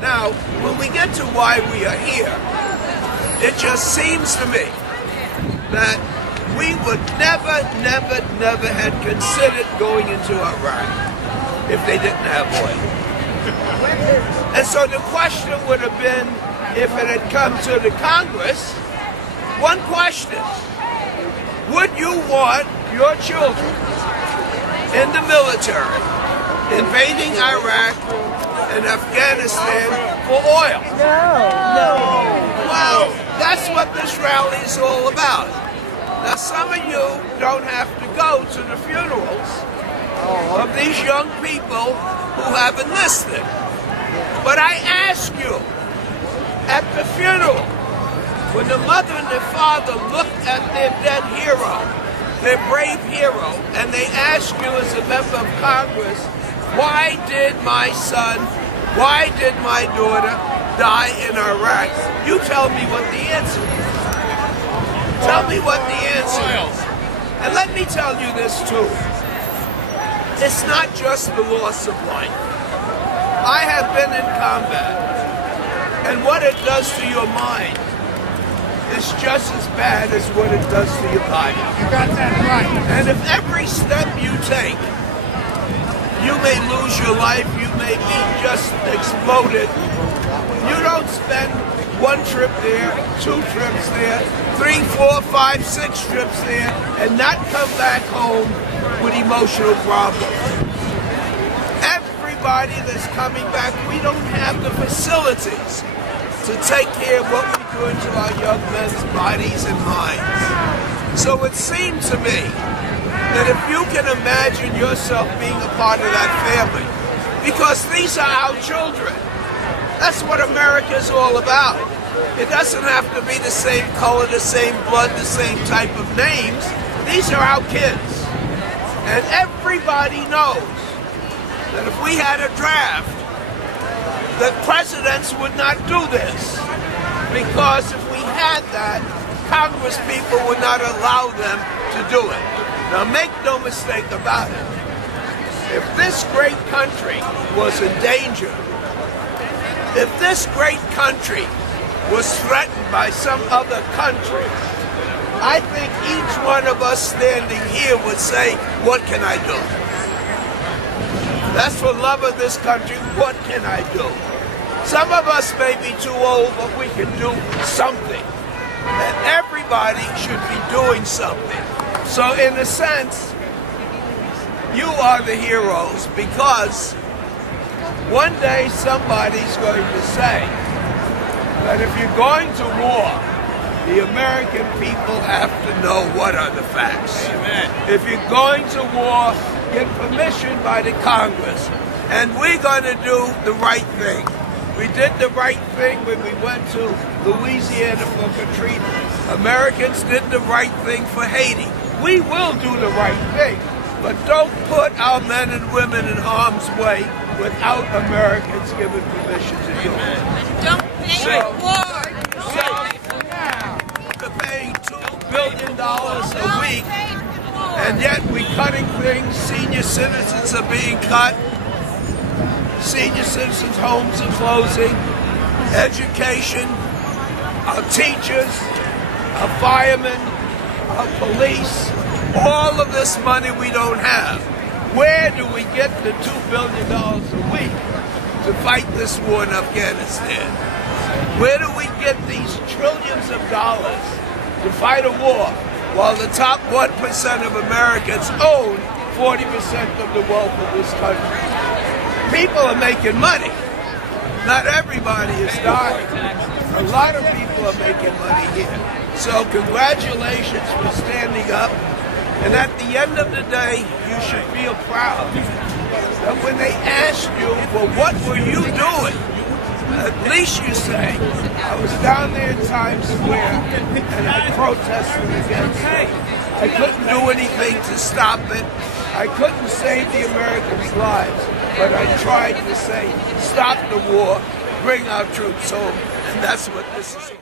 Now, when we get to why we are here, it just seems to me that we would never had considered going into Iraq if they didn't have oil. And so the question would have been, if it had come to the Congress, one question: would you want your children in the military invading Iraq and Afghanistan for oil? No. Well, that's what this rally is all about. Now, some of you don't have to go to the funerals of these young people who have enlisted. But I ask you, at the funeral, when the mother and the father looked at their dead hero, their brave hero, and they ask you as a member of Congress, why did my son, why did my daughter die in Iraq? You tell me what the answer is. Tell me what the answer is. And let me tell you this too. It's not just the loss of life. I have been in combat, and what it does to your mind is just as bad as what it does to your body. You got that right. And if every step you take, you may lose your life, you may be just exploded. You don't spend one trip there, 2 trips there, 3, 4, 5, 6 trips there, and not come back home with emotional problems. Everybody that's coming back, we don't have the facilities to take care of what we do into our young men's bodies and minds. So it seems to me that if you can imagine yourself being a part of that family, because these are our children. That's what America's all about. It doesn't have to be the same color, the same blood, the same type of names. These are our kids. And everybody knows that if we had a draft, that presidents would not do this. Because if we had that, Congress people would not allow them to do it. Now make no mistake about it. If this great country was in danger, if this great country was threatened by some other country, I think each one of us standing here would say, what can I do? That's for love of this country, what can I do? Some of us may be too old, but we can do something. And everybody should be doing something. So in a sense, you are the heroes, because one day somebody's going to say that if you're going to war, the American people have to know what are the facts. Amen. If you're going to war, get permission by the Congress. And we're going to do the right thing. We did the right thing when we went to Louisiana for Katrina. Americans did the right thing for Haiti. We will do the right thing, but don't put our men and women in harm's way without Americans giving permission to do it. Don't pay war. We're paying $2 billion a week, and yet we're cutting things. Senior citizens are being cut. Senior citizens' homes are closing. Education, our teachers, our firemen, our police, all of this money we don't have. Where do we get the $2 billion a week to fight this war in Afghanistan? Where do we get these trillions of dollars to fight a war while the top 1% of Americans own 40% of the wealth of this country? People are making money. Not everybody is dying. A lot of people are making money here. So congratulations for standing up. And at the end of the day, you should feel proud that when they asked you, well, what were you doing? At least you say, I was down there in Times Square and I protested against it. I couldn't do anything to stop it. I couldn't save the Americans' lives, but I tried to say, stop the war, bring our troops home, and that's what this is all about.